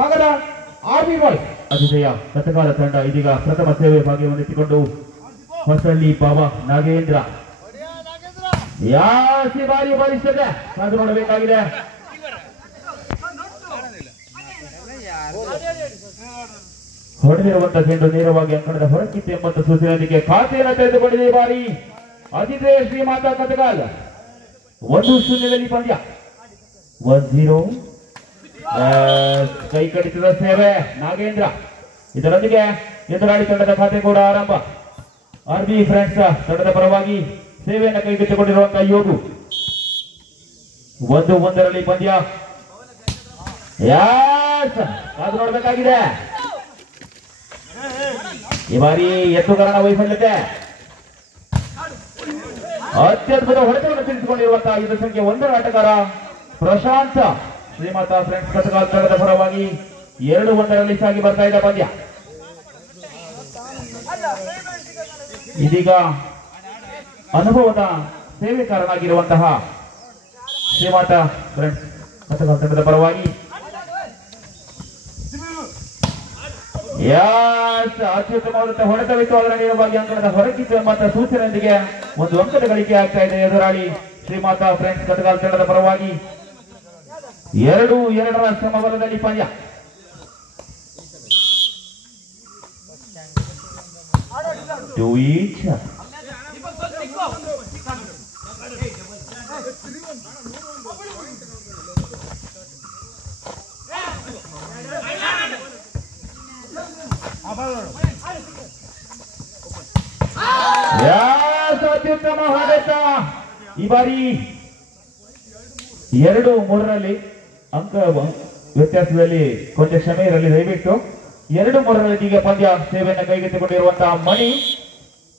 ಭಾಗದ army boys ಅತಿಥೇಯ ಕಥಕಾಲ ತಂಡ ಇದೀಗ ಪ್ರಥಮ ಸೇವೆ ಭಾಗ್ಯವನ್ನೆತ್ತಿಕೊಂಡು ಹೊಸಳ್ಳಿ ಬಾಬಾ ನಾಗೇಂದ್ರ ಯಾಸಿ ಬಾರಿ ಬಲಿಷ್ಠತೆ ಕಾದು ನೋಡಬೇಕಾಗಿದೆ. ಹೊಡೆದಿರುವಂತಹ ಚೆಂಡು ನೇರವಾಗಿ ಅಂಕಣದ ಹೊರಕ್ಕಿತ್ತು ಎಂಬಂತ ಸೂಚನೆಯೊಂದಿಗೆ ಖಾತೆಯನ್ನು ತೆಗೆದುಕೊಂಡಿದೆ ಈ ಬಾರಿ ಅತಿಥೇಯ ಶ್ರೀಮಾತಾ ಕಥಕಾಲ್. 1-0 ಪಂದ್ಯ 1-0 ಕೈ ಕಡಿತದ ಸೇವೆ ನಾಗೇಂದ್ರ. ಇದರೊಂದಿಗೆ ಎದುರಾಳಿ ತಂಡದ ಖಾತೆ ಕೂಡ ಆರಂಭ. ಆರ್ಬಿ ಫ್ರೆಂಡ್ಸ್ ತಂಡದ ಪರವಾಗಿ ಸೇವೆಯನ್ನು ಕೈಗೆತ್ತಿಕೊಂಡಿರುವಂತಹ ಯೋಗು. 1-1 ಪಂದ್ಯ ಕಾದು ನೋಡಬೇಕಾಗಿದೆ. ಈ ಬಾರಿ ಎತ್ತುಗಾರನ ವೈಫಲ್ಯತೆ ಅತ್ಯದ್ಭುತ ಹೊಡೆತವನ್ನು ತಿಳಿಸಿಕೊಂಡಿರುವಂತಹ ಇದು ಸಂಖ್ಯೆ 1 ಆಟಗಾರ ಪ್ರಶಾಂತ್ ಶ್ರೀಮಾತಾ ಫ್ರೆಂಡ್ಸ್ ಕಥಕಾಲ್ ತಂಡದ ಪರವಾಗಿ 2-1 ಸಾಗಿ ಬರ್ತಾ ಇದೆ ಪಂದ್ಯ. ಇದೀಗ ಅನುಭವದ ಸೇವೆಕಾರನಾಗಿರುವಂತಹ ಶ್ರೀಮಾತಾ ಫ್ರೆಂಡ್ಸ್ ಕಥಕಾಲ್ ತಂಡದ ಪರವಾಗಿ ಅತ್ಯುತ್ತಮವಾದಂತಹ ಹೊಡೆತವಿತ್ತು. ಅದರ ನೇರವಾಗಿ ಅಂಕಣದ ಹೊರಗಿತ್ತು ಎಂಬಂತಹ ಸೂಚನೆಯೊಂದಿಗೆ 1 ಅಂಕದ ಗಳಿಕೆ ಆಗ್ತಾ ಇದೆ ಎದುರಾಳಿ ಶ್ರೀಮಾತಾ ಫ್ರೆಂಡ್ಸ್ ಕಥಕಾಲ್ ತಂಡದ ಪರವಾಗಿ 2-2 ಸಮಬಲದಲ್ಲಿ ಪಂದ್ಯ. ಅತ್ಯುತ್ತಮ ಹೊಡೆತ. ಈ ಬಾರಿ 2-3 ಅಂಕ ವ್ಯತ್ಯಾಸದಲ್ಲಿ ಕೊಂಚ ಕ್ಷಮೆ ಇರಲಿ ದಯವಿಟ್ಟು. 2-3 ಪಂದ್ಯ ಸೇವೆಯನ್ನು ಕೈಗೆತ್ತಿಕೊಂಡಿರುವಂತಹ ಮಣಿ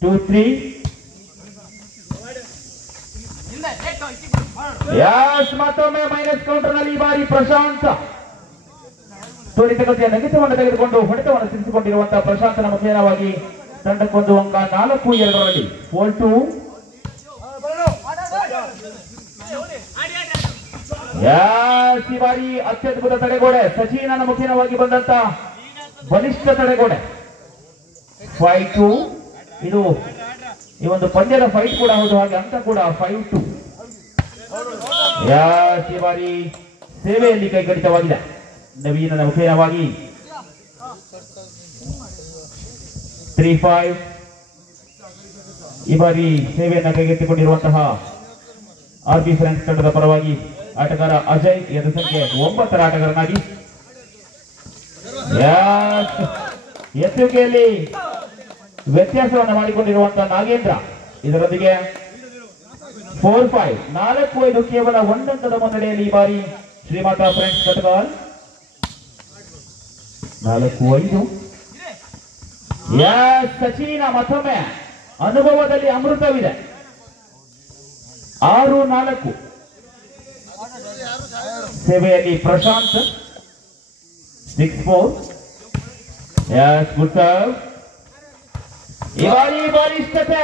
2-3 ಮತ್ತೊಮ್ಮೆ ಮೈನಸ್ ಕೌಂಟರ್ ನಲ್ಲಿ ಈ ಬಾರಿ ಪ್ರಶಾಂತ್ ತ್ವರಿತಗತಿಯ ನೆಗೆತವನ್ನು ತೆಗೆದುಕೊಂಡು ಹೊಡೆತವನ್ನು ತಿಳಿಸಿಕೊಂಡಿರುವಂತಹ ಪ್ರಶಾಂತನ ಮುಖೇನವಾಗಿ ತಂಡಕ್ಕೊಂದು ಅಂಕ 4-2 4-2. ಈ ಬಾರಿ ಅತ್ಯದ್ಭುತ ತಡೆಗೋಡೆ ಸಚಿನನ ಮುಖೇನವಾಗಿ ಬಂದಂತ ಬಲಿಷ್ಠ ತಡೆಗೋಡೆ 5-2. ಇದು ಈ ಒಂದು ಪಂದ್ಯದ ಫೈಟ್ ಕೂಡ ಹೌದು, ಹಾಗೆ ಅಂತ ಕೂಡ 5-2. ಈ ಬಾರಿ ಸೇವೆಯಲ್ಲಿ ಕೈಗಡಿತವಾಗಿದೆ ನವೀನನ ಮುಖೇನವಾಗಿ 3-5. ಈ ಬಾರಿ ಸೇವೆಯನ್ನು ಕೈಗೆತ್ತಿಕೊಂಡಿರುವಂತಹ ಆರ್ಬಿ ಫ್ರೆಂಡ್ಸ್ ತಂಡದ ಪರವಾಗಿ ಆಟಗಾರ ಅಜಯ್ ಎದು ಸಂಖ್ಯೆ 9 ಆಟಗಾರನಾಗಿ ಎತ್ತುಗೆಯಲ್ಲಿ ವ್ಯತ್ಯಾಸವನ್ನು ಮಾಡಿಕೊಂಡಿರುವಂತಹ ನಾಗೇಂದ್ರ. ಇದರೊಂದಿಗೆ 4-5 4-5 ಕೇವಲ 1 ಅಂಕದ ಮುನ್ನಡೆಯಲ್ಲಿ ಈ ಬಾರಿ ಶ್ರೀಮಾತಾ ಫ್ರೆಂಡ್ಸ್ ಕಥಕಾಲ್ 4-5. ಸಚಿನ ಮತ್ತೊಮ್ಮೆ ಅನುಭವದಲ್ಲಿ ಅಮೃತವಿದೆ 6-4. ಸೇವೆಯಲ್ಲಿ ಪ್ರಶಾಂತ್ 6-4. Good serve. ಈ ಬಾರಿ ಬಲಿಷ್ಠತೆ.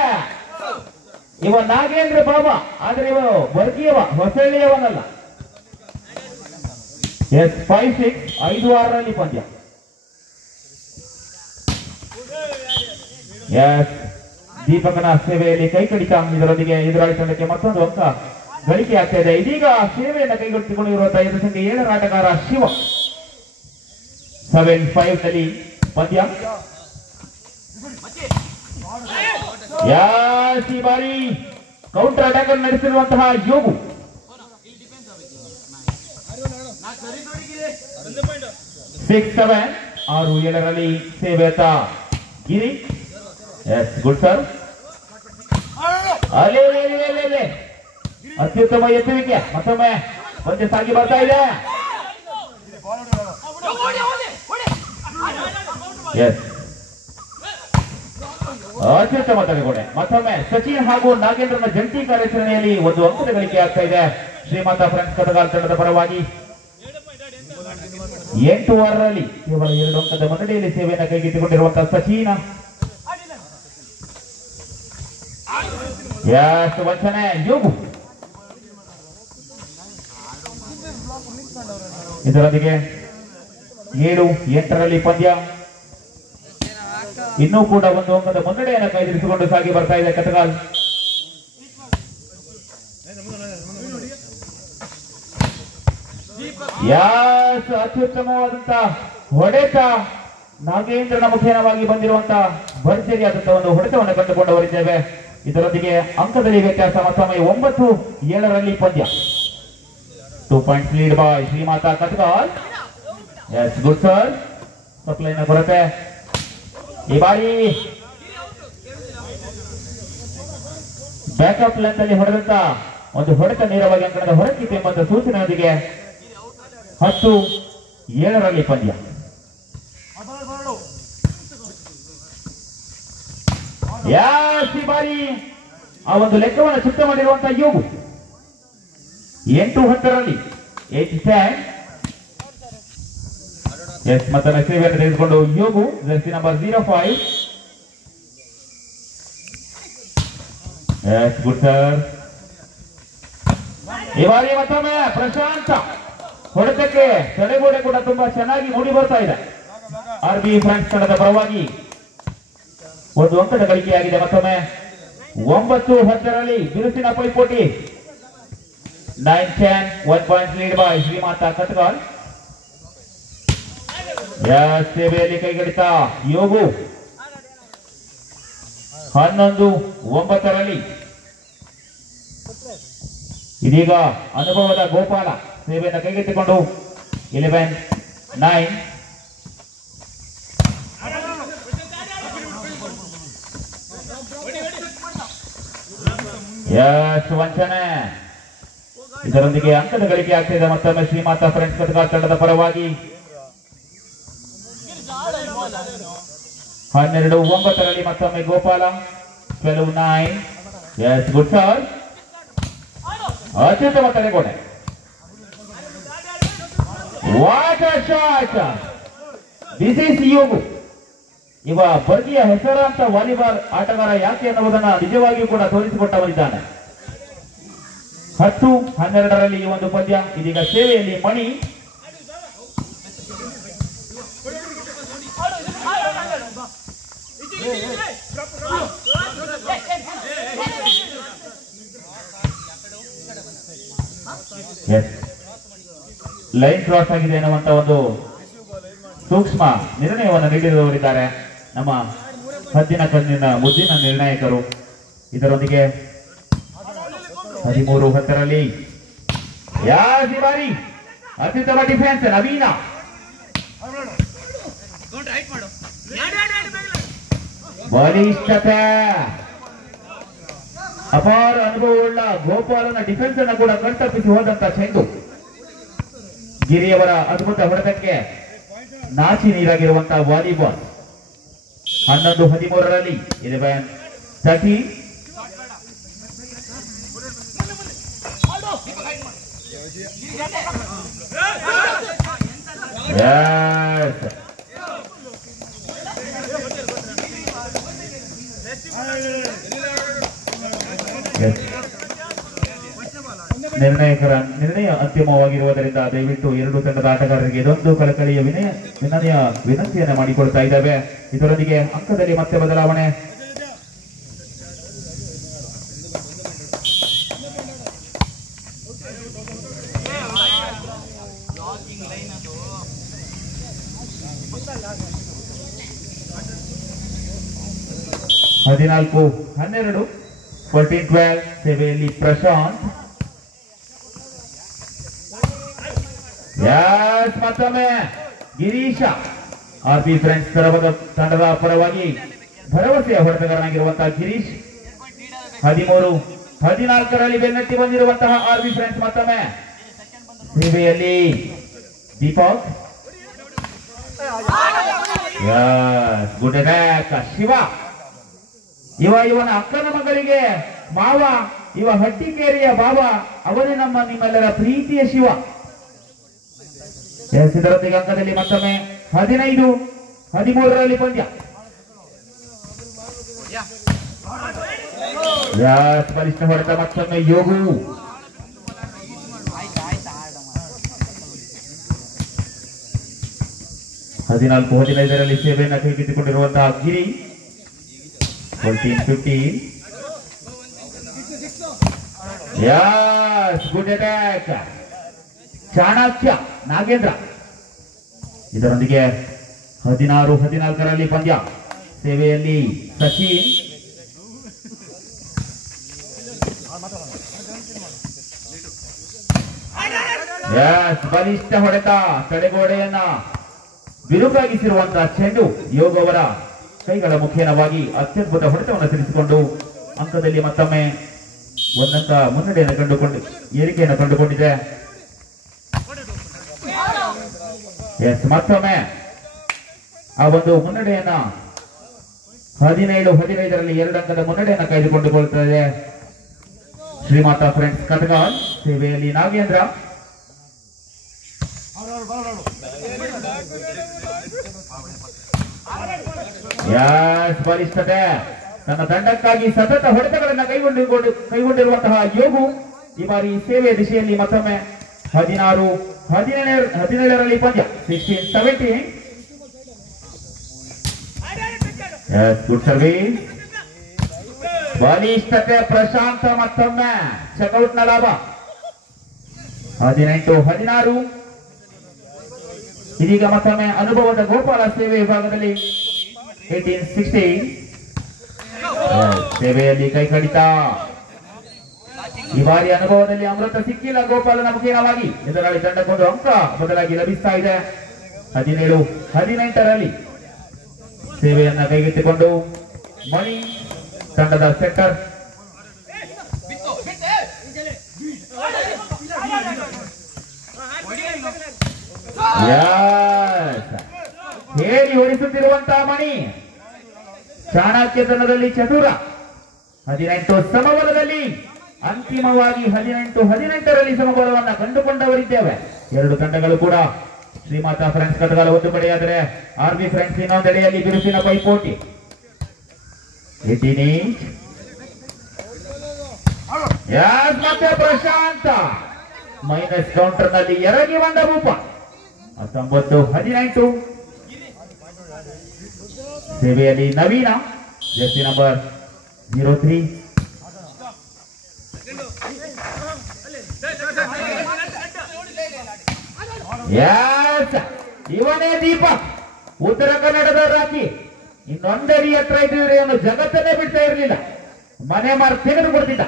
ಇವ ನಾಗೇಂದ್ರ ಬಾಬಾ, ಆದರೆ ಇವ ವರ್ಗೀಯವ ಹೊಸಳ್ಳಿಯವನಲ್ಲ. 5-6 5-6 ಪಂದ್ಯ. ದೀಪಕನ ಸೇವೆಯಲ್ಲಿ ಕೈ ಕಡಿತ. ಇದರೊಂದಿಗೆ ಎದುರಾಳಿ ತಂಡಕ್ಕೆ ಮತ್ತೊಂದು ಅಂಕ ಗಳಿಕೆ ಆಗ್ತಾ ಇದೆ. ಇದೀಗ ಸೇವೆಯನ್ನು ಕೈಗೆತ್ತಿಕೊಂಡಿರುವಂತಹ ಇದು ಸಂಖ್ಯೆ 7 ಆಟಗಾರ ಶಿವ 7-5 ಪಂದ್ಯ. ಈ ಬಾರಿ ಕೌಂಟರ್ ಅಟ್ಯಾಕ್ ಅನ್ನು ನಡೆಸಿರುವಂತಹ ಯೋಗು 6-7 6-7 ಸೇವೆತ ಗಿರಿ. Good sir. ಅಲ್ಲೇ ಅತ್ಯುತ್ತಮ ಎತ್ತುವಿಕೆ. ಮತ್ತೊಮ್ಮೆ ಪಂದ್ಯ ಸಾಗಿ ಬರ್ತಾ ಇದೆ. ಅತ್ಯುತ್ತಮ ತಡೆಗೋಡೆ. ಮತ್ತೊಮ್ಮೆ ಸಚಿನ್ ಹಾಗೂ ನಾಗೇಂದ್ರನ ಜಂಟಿ ಕಾರ್ಯಾಚರಣೆಯಲ್ಲಿ 1 ಅಂಕದ ಗಳಿಕೆ ಆಗ್ತಾ ಇದೆ ಶ್ರೀಮಾತಾ ಫ್ರೆಂಡ್ಸ್ ಕಥಕಾಲ್ ತಂಡದ ಪರವಾಗಿ 8-6 ಕೇವಲ 2 ಅಂಕದ ಮುನ್ನಡೆಯಲ್ಲಿ ಸೇವೆಯನ್ನು ಕೈಗೆತ್ತಿಕೊಂಡಿರುವಂತಹ ಸಚಿನ್. ವಂಚನೆ ಯೋಗು. ಇದರೊಂದಿಗೆ 7-8ರಲ್ಲಿ ಪಂದ್ಯ. ಇನ್ನೂ ಕೂಡ ಒಂದು ಅಂಕದ ಮುನ್ನಡೆಯನ್ನು ಕೈದಿರಿಸಿಕೊಂಡು ಸಾಗಿ ಬರ್ತಾ ಇದೆ ಕಟಗಾಲ್. ಅತ್ಯುತ್ತಮವಾದಂತಹ ಹೊಡೆತ ನಾಗೇಂದ್ರನ ಮುಖೇನವಾಗಿ ಬಂದಿರುವಂತಹ ಭರ್ಜರಿಯಾದಂತಹ ಒಂದು ಹೊಡೆತವನ್ನು ಕಂಡುಕೊಂಡವರಿದ್ದೇವೆ. ಇದರೊಂದಿಗೆ ಅಂಕದಲ್ಲಿ ವ್ಯತ್ಯಾಸ ಮತ್ತೊಮ್ಮೆ 9-7ರಲ್ಲಿ ಪಂದ್ಯ. 2 points lead by Shrimata Katagal. Yes good sir. ಸಪ್ಲೈನ ಕೊರತೆ ಈ ಬಾರಿ ಬ್ಯಾಕಪ್ ಲೆಂತ್ ಅಲ್ಲಿ ಹೊಡೆದಂತ ಒಂದು ಹೊಡೆತ ನೇರವಾಗಿ ಅಂಕಣದ ಹೊರಕ್ಕಿದೆ ಎಂಬ ಸೂಚನೆಯೊಂದಿಗೆ 10-7ರಲ್ಲಿ ಪಂದ್ಯ. ಈ ಬಾರಿ ಆ ಒಂದು ಲೆಕ್ಕವನ್ನು ಚುಕ್ತ ಮಾಡಿರುವಂತಹ ಯೋಗು 8-10ರಲ್ಲಿ 8-10. ಎಸ್ ಮತ್ತೊಮ್ಮೆ ಸೇವೆಯನ್ನು ತೆಗೆದುಕೊಂಡು Yogu jersey number 05. Yes good sir. ಈ ಬಾರಿ ಮತ್ತೊಮ್ಮೆ ಪ್ರಶಾಂತ ಹೊಡೆತಕ್ಕೆ ತಡೆಗೋಡೆ ಕೂಡ ತುಂಬಾ ಚೆನ್ನಾಗಿ ಮೂಡಿ ಬರ್ತಾ ಇದೆ. ಆರ್ಬಿ ಫ್ರಾನ್ಸ್ ತಂಡದ ಪರವಾಗಿ ಒಂದು ಅಂಕದ ಗಳಿಕೆಯಾಗಿದೆ. ಮತ್ತೊಮ್ಮೆ 9-10ರಲ್ಲಿ ಬಿರುಸಿನ ಪೈಪೋಟಿ. 9-10 1 ಪಾಯಿಂಟ್ ಲೀಡ್ ಬಾಯ್ ಶ್ರೀಮಾತಾ ಕಟಗಾಲ್. ಸೇವೆಯಲ್ಲಿ ಕೈಗಡಿತ ಯೋಗು 11-9ರಲ್ಲಿ. ಇದೀಗ ಅನುಭವದ ಗೋಪಾಲ ಸೇವೆಯನ್ನು ಕೈಗೆತ್ತಿಕೊಂಡು 11-9. ವಂಚನೆ. ಇದರೊಂದಿಗೆ ಅಂಕದ ಗಳಿಕೆ ಆಗ್ತಿದೆ ಮತ್ತೊಮ್ಮೆ ಶ್ರೀಮಾತಾ ಫ್ರೆಂಡ್ಸ್ ಕಟಗಾಲ್ ತಂಡದ ಪರವಾಗಿ. 12-9ರಲ್ಲಿ ಮತ್ತೊಮ್ಮೆ ಗೋಪಾಲ. 12-9. S good sir. ಅತ್ಯುತ್ತಮ ತಡೆಗೋಡೆ. What a shot. This is Yogu. ಇವ ಬರ್ಗಿಯ ಹೆಸರಾಂತ ವಾಲಿಬಾಲ್ ಆಟಗಾರ ಯಾಕೆ ಎನ್ನುವುದನ್ನು ನಿಜವಾಗಿಯೂ ಕೂಡ ತೋರಿಸಿಕೊಟ್ಟ ಬಂದಿದ್ದಾನೆ. 10-12ರಲ್ಲಿ ಈ ಒಂದು ಪಂದ್ಯ. ಇದೀಗ ಸೇವೆಯಲ್ಲಿ ಮಣಿ. ಲೈನ್ ಕ್ರಾಸ್ ಆಗಿದೆ ಎನ್ನುವಂತ ಒಂದು ಸೂಕ್ಷ್ಮ ನಿರ್ಣಯವನ್ನು ನೀಡಿರುವವರಿದ್ದಾರೆ ನಮ್ಮ ಹದ್ದಿನ ಕಣ್ಣಿನ ಮುದ್ದಿನ ನಿರ್ಣಾಯಕರು. ಇದರೊಂದಿಗೆ 13-10ರಲ್ಲಿ ಈ ಬಾರಿ ಅತ್ಯುತ್ತಮ ಡಿಫೆನ್ಸ್ ನವೀನ. ಬಲಿಷ್ಠತೆ ಅಪಾರ ಅನುಭವವುಳ್ಳ ಗೋಪಾಲನ ಡಿಫೆನ್ಸ್ ಅನ್ನು ಕೂಡ ಕಣ್ತಪ್ಪಿಸಿ ಹೋದಂತ ಚೆಂಡು. ಗಿರಿಯವರ ಅದ್ಭುತ ಹೊಡೆತಕ್ಕೆ ನಾಚಿ ನೀರಾಗಿರುವಂತಹ ವಾಲಿಬಾಲ್. 11-13ರಲ್ಲಿ 11-30. ನಿರ್ಣಾಯಕರ ನಿರ್ಣಯ ಅಂತಿಮವಾಗಿರುವುದರಿಂದ ದಯವಿಟ್ಟು ಎರಡು ತಂಡದ ಆಟಗಾರರಿಗೆ ಇದೊಂದು ಕಳಕಳಿಯ ವಿನಂತಿಯನ್ನು ಮಾಡಿಕೊಳ್ತಾ ಇದ್ದಾವೆ. ಇದರೊಂದಿಗೆ ಅಂಕದಲ್ಲಿ ಮತ್ತೆ ಬದಲಾವಣೆ. ಹದಿನಾಲ್ಕು 12 14-12 ಸೇವೆಯಲ್ಲಿ ಪ್ರಶಾಂತ್. ಮತ್ತೊಮ್ಮೆ ಗಿರೀಶ ಆರ್ಬಿ ಫ್ರೆಂಡ್ಸ್ ತಂಡದ ಪರವಾಗಿ ಭರವಸೆಯ ಹೊಡೆತಗಾರನಾಗಿರುವಂತಹ ಗಿರೀಶ್. 13-14ರಲ್ಲಿ ಬೆನ್ನಟ್ಟಿ ಬಂದಿರುವಂತಹ ಆರ್ಬಿ ಫ್ರೆಂಡ್ಸ್ ಮತ್ತೊಮ್ಮೆ ಸೇವೆಯಲ್ಲಿ ದೀಪಕ್. Good attack Shiva. ಇವನ ಅಕ್ಕನ ಮಗಳಿಗೆ ಮಾವ, ಇವ ಹಟ್ಟಿಕೇರಿಯ ಬಾವ, ಅವನೇ ನಿಮ್ಮೆಲ್ಲರ ಪ್ರೀತಿಯ ಶಿವ. ಇದರೊಂದಿಗೆ ಅಂಕದಲ್ಲಿ ಮತ್ತೊಮ್ಮೆ 15-13ರಲ್ಲಿ ಪಂದ್ಯ. ಬಲಿಷ್ಠ ಹೊಡೆತ ಮತ್ತೊಮ್ಮೆ ಯೋಗು. 14-15 ಸೇವೆಯನ್ನು ಕೈಗೆತ್ತಿಕೊಂಡಿರುವಂತಹ ಗಿರಿ 14-15. Good attack Chanakya Nagendra. ಇದರೊಂದಿಗೆ 16-14 ಪಂದ್ಯ. ಸೇವೆಯಲ್ಲಿ ಸಚಿನ್. ಬಲಿಷ್ಠ ಹೊಡೆತ, ತಡೆಗೋಡೆಯನ್ನ ಬಿರುಕಾಗಿಸಿರುವಂತಹ ಚೆಂಡು ಯೋಗ ಅವರ ಕೈಗಳ ಮುಖೇನವಾಗಿ ಅತ್ಯದ್ಭುತ ಹೊಡೆತವನ್ನು ಸಿರಿಸಿಕೊಂಡು ಅಂಕದಲ್ಲಿ ಮತ್ತೊಮ್ಮೆ ಒಂದಂಕ ಮುನ್ನಡೆಯನ್ನು ಏರಿಕೆಯನ್ನು ಕಂಡುಕೊಂಡಿದೆ. ಮತ್ತೊಮ್ಮೆ ಆ ಒಂದು ಮುನ್ನಡೆಯನ್ನ 17-15 2 ಅಂಕದ ಮುನ್ನಡೆಯನ್ನು ಕಾಯ್ದುಕೊಂಡುಕೊಳ್ಳುತ್ತದೆ ಶ್ರೀಮಾತಾ ಫ್ರೆಂಡ್ಸ್ ಕಟಗಾಲ್. ಸೇವೆಯಲ್ಲಿ ನಾಗೇಂದ್ರ. ಬಲಿಷ್ಠತೆ, ತನ್ನ ತಂಡಕ್ಕಾಗಿ ಸತತ ಹೊಡೆತಗಳನ್ನು ಕೈಗೊಂಡಿರುವಂತಹ ಯೋಗು ಈ ಬಾರಿ ಸೇವೆಯ ದಿಶೆಯಲ್ಲಿ ಮತ್ತೊಮ್ಮೆ 16-17 ಪಂದ್ಯ 16-17. Good service. ಬಲಿಷ್ಠತೆ ಪ್ರಶಾಂತ ಮತ್ತೊಮ್ಮೆ ಚೆಕ್ಔಟ್ನ ಲಾಭ. 18-16. ಇದೀಗ ಮತ್ತೊಮ್ಮೆ ಅನುಭವದ ಗೋಪಾಲ ಸೇವೆ ವಿಭಾಗದಲ್ಲಿ 18-16. ಸೇವೆಯಲ್ಲಿ ಕೈ ಕಡಿತ. ಈ ಬಾರಿ ಅನುಭವದಲ್ಲಿ ಅಮೃತ ಸಿಕ್ಕಿಲ್ಲ ಗೋಪಾಲನ ಮುಖೇನವಾಗಿ. ಎದುರಾಳಿ ತಂಡಕ್ಕೊಂದು ಅಂಕ ಬದಲಾಗಿ ಲಭಿಸ್ತಾ ಇದೆ. 17-18 ಸೇವೆಯನ್ನ ಕೈಗೆತ್ತಿಕೊಂಡು ಮಣಿ ತಂಡದ ಸೆಟ್ಟರ್. ಹೇಳಿ ಹೊಡಿಸುತ್ತಿರುವಂತಹ ಮಣಿ ಚಾಣಕ್ಯತನದಲ್ಲಿ ಚತುರ. 18 ಸಮಬಲದಲ್ಲಿ ಅಂತಿಮವಾಗಿ 18-18 ಸಮಬಲವನ್ನು ಕಂಡುಕೊಂಡವರಿದ್ದೇವೆ. ಎರಡು ತಂಡಗಳು ಕೂಡ ಶ್ರೀಮಾತಾ ಫ್ರೆಂಡ್ಸ್ ಕಟಗಾಲ ಒಂದು ಕಡೆಯಾದರೆ ಆರ್ಬಿ ಫ್ರೆಂಡ್ಸ್ ಇನ್ನೊಂದೆಡೆಯಲ್ಲಿ ಬಿರುಸಿನ ಪೈಪೋಟಿ. 18 ಇಂಚ್. ಮತ್ತೆ ಪ್ರಶಾಂತ ಮೈನಸ್ ಕೌಂಟರ್ ನಲ್ಲಿ ಎರಗಿ ಬಂದ ಭೂಪ. 19-18 ಸೇವೆಯಲ್ಲಿ ನವೀನ ಜೆರ್ಸಿ ನಂಬರ್ 03. ಇವನೇ ದೀಪಕ್, ಉತ್ತರ ಕನ್ನಡದ ರಾಕಿ. ಇನ್ನೊಂದಡಿ ಹತ್ರ ಇದ್ದರೆ ಅವನು ಜಗತ್ತನ್ನೇ ಬಿಡ್ತಾ ಇರಲಿಲ್ಲ, ಮನೆ ಮಾರು ತೆಗೆದುಕೊಡ್ತಿದ್ದ.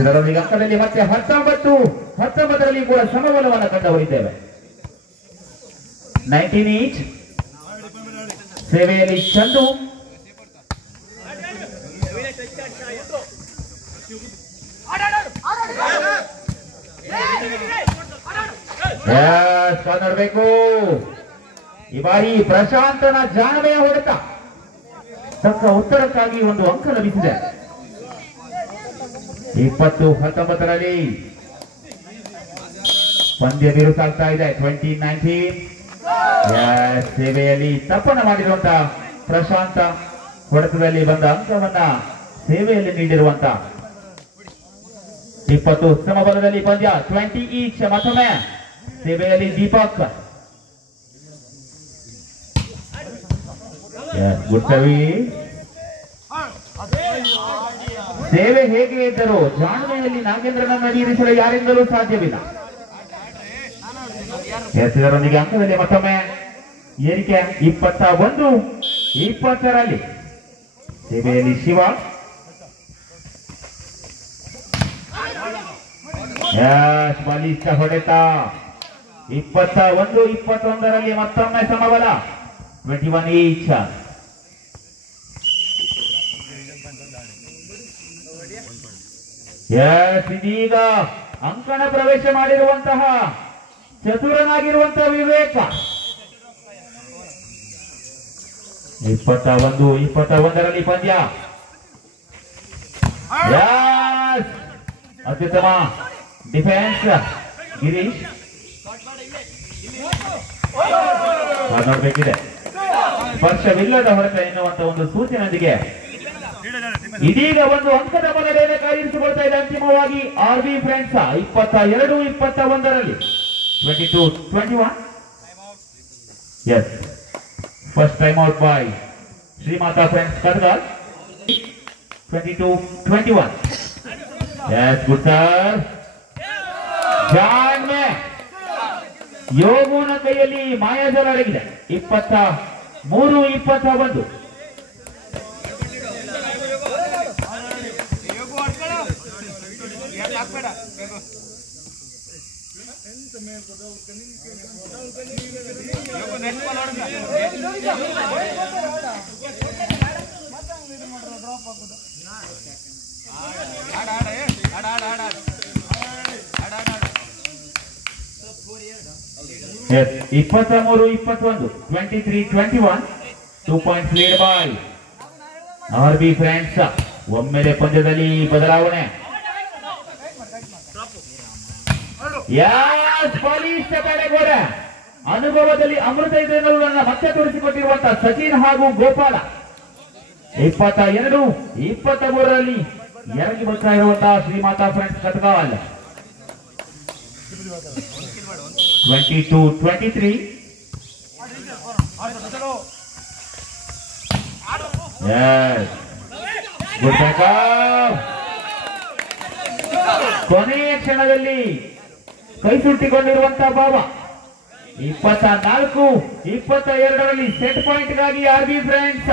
ಇದರೊಂದಿಗೆ ಅಂಕದಲ್ಲಿ ಮತ್ತೆ 19-19 ಕೂಡ ಸಮಬಲವನ್ನು ಕಂಡುಕೊಂಡಿದ್ದೇವೆ. 19 ಇಂಚ್ ಸೇವೆಯಲ್ಲಿ ಚಂದು. ನೋಡಬೇಕು ಈ ಬಾರಿ ಪ್ರಶಾಂತನ ಜಾಣವೆಯ ಹೊಡೆತ ತಕ್ಕ ಉತ್ತರಕ್ಕಾಗಿ ಒಂದು ಅಂಕ ಲಭಿಸಿದೆ. 20-19 ಪಂದ್ಯ ಬಿರುಸಾಗ್ತಾ ಇದೆ. 20-19 ಸೇವೆಯಲ್ಲಿ ತಪ್ಪನ್ನು ಮಾಡಿರುವಂತಹ ಪ್ರಶಾಂತ ಹೊಡೆತದಲ್ಲಿ ಬಂದ ಅಂಕವನ್ನ ಸೇವೆಯಲ್ಲಿ ನೀಡಿರುವಂತ 20 ಸಮಬಲದಲ್ಲಿ ಪಂದ್ಯ 20 ಈಚ್. ಮತ್ತೊಮ್ಮೆ ಸೇವೆಯಲ್ಲಿ ದೀಪಕ್. Good service. ಸೇವೆ ಹೇಗೆ ಇದ್ದರೂ ಜಾಣ್ಮೆಯಲ್ಲಿ ನಾಗೇಂದ್ರನನ್ನು ಮೀರಿಸಲು ಯಾರಿಂದಲೂ ಸಾಧ್ಯವಿಲ್ಲ. ಇದರೊಂದಿಗೆ ಅಂಕದಲ್ಲಿ ಮತ್ತೊಮ್ಮೆ ಏರಿಕೆ 21-20 ಸೇವೆಯಲ್ಲಿ ಶಿವ. ಬಲಿಷ್ಠ ಹೊಡೆತ. 21-21 ಮತ್ತೊಮ್ಮೆ ಸಮಬಲ 21 ಈಚ್. ಇದೀಗ ಅಂಕಣ ಪ್ರವೇಶ ಮಾಡಿರುವಂತಹ ಚತುರನಾಗಿರುವಂತಹ ವಿವೇಕ. 21-21 ಪಂದ್ಯ. ಅತ್ಯುತ್ತಮ ಡಿಫೆನ್ಸ್ ಗಿರೀಶ್. ನೋಡ್ಬೇಕಿದೆ ಸ್ಪರ್ಶವಿಲ್ಲದ ಹೊರತ ಎನ್ನುವಂತ ಒಂದು ಸೂಚನೆಯೊಂದಿಗೆ ಇದೀಗ ಒಂದು ಅಂಕದ ಬಲದಲ್ಲಿ ಕಾಯಿರಿಸಿಕೊಳ್ತಾ ಇದೆ ಅಂತಿಮವಾಗಿ R B friends 22-21 22-21. Yes. First time out by Srimata Friends Katgal. 22-21. Yes, good sir. John में ಯೋಗನ ಕೈಯಲ್ಲಿ ಮಾಯಾಜಾಲ ಅಡಗಿದೆ. 23-21. Yes, 23-21, 23-21, 2 points lead by RB Friends. ಒಮ್ಮೆಲೆ ಪಂದ್ಯದಲ್ಲಿ ಬದಲಾವಣೆ. ಯಾಸ್ ಬಲಿಷ್ಠ ತಡೆಗೋಡೆ ಅನುಭವದಲ್ಲಿ ಅಮೃತ ಇದೆ ಎನ್ನುವುದನ್ನು ಮತ್ತೆ ತೋರಿಸಿಕೊಟ್ಟಿರುವಂತಹ ಸಚಿನ್ ಹಾಗೂ ಗೋಪಾಲ 22-23ರಲ್ಲಿ ಎರಗಿ ಬರ್ತಾ ಇರುವಂತಹ Shrimata friends ಕಟ್ಗಾಲ್ 22-23. Yes. Good backup. ಕೊನೆಯ ಕ್ಷಣದಲ್ಲಿ ಕೈ ಸುಟ್ಟಿಕೊಂಡಿರುವಂತಹ ಭಾವ 24-22ರಲ್ಲಿ ಸೆಟ್ ಪಾಯಿಂಟ್ ಗಾಗಿ ಆರ್ಬಿ ಫ್ರೆಂಡ್ಸ್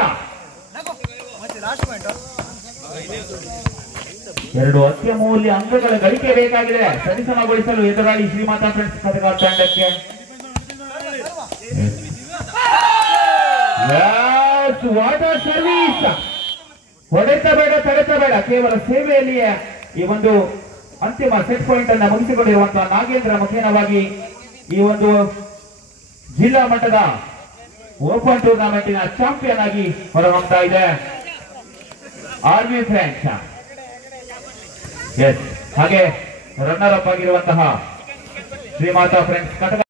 ಎರಡು ಅತ್ಯಮೂಲ್ಯ ಅಂಕಗಳ ಗಳಿಕೆ ಬೇಕಾಗಿದೆ ಸರಿಸಮಗೊಳಿಸಲು ಎದುರಾಳಿ ಶ್ರೀಮಾತಾ ಫ್ರೆಂಡ್ಸ್ ಕಟಗಾಲ್ ತಂಡಕ್ಕೆ. ವಾಟರ್ ಸರ್ವಿಸ್ ಹೊಡೆತ ಬೇಡ ತಡೆತ ಬೇಡ ಕೇವಲ ಸೇವೆಯಲ್ಲಿಯೇ ಈ ಒಂದು ಅಂತಿಮ ಸೆಟ್ ಪಾಯಿಂಟ್ ಅನ್ನು ಮುಗಿಸಿಕೊಂಡಿರುವಂತಹ ನಾಗೇಂದ್ರ ಮುಖೇನವಾಗಿ ಈ ಒಂದು ಜಿಲ್ಲಾ ಮಟ್ಟದ ಓಪನ್ ಟೂರ್ನಮೆಂಟಿನ ಚಾಂಪಿಯನ್ ಆಗಿ ಹೊರಹೊಮ್ಮತಾ ಇದೆ ಆರ್ಮಿ ಫ್ರೆಂಡ್ಸ್. ಎಸ್, ಹಾಗೆ ರನ್ನರ್ ಅಪ್ ಆಗಿರುವಂತಹ ಶ್ರೀಮಾತಾ ಫ್ರೆಂಡ್ಸ್ ಕಟಗಾಲ್